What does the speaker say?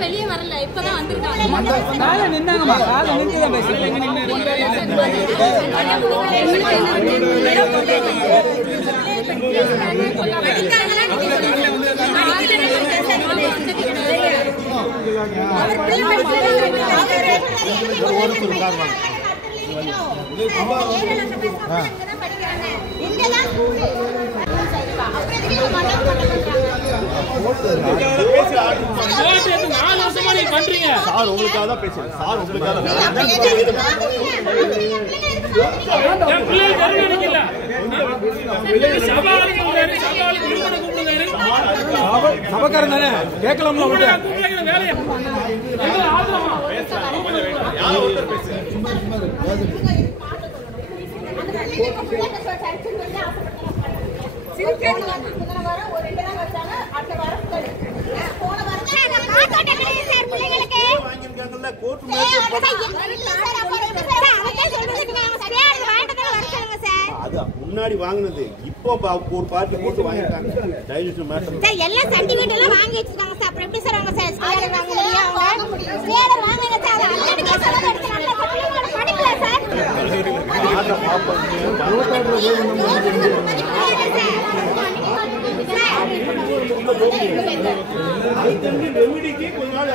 வெளியே வரல இப்பதான் வந்திருக்காங்க சார் உங்களுக்காக தான் பேசுறேன் சார் உங்களுக்காக சபக்காரன் தானே கேட்கலாம்ல முன்னாடி வாங்கினது இப்போ ஒரு பார்ட்டி போட்டு வாங்கிட்டாங்க டைஜஷன் மேட்டர் எல்லாம் சர்டிபிகேட் எல்லாம் வாங்கி வச்சிருக்காங்க சார். அப்புறம் எப்படி சார் அவங்க ஸ்கேனர் வாங்க முடியும்? அவங்க ஸ்கேனர் வாங்குங்க சார். அந்த கேஸ் எல்லாம் எடுத்து நல்ல சர்டிபிகேட் படிக்கல சார். ரெமிடிக்கு கொஞ்ச நாள்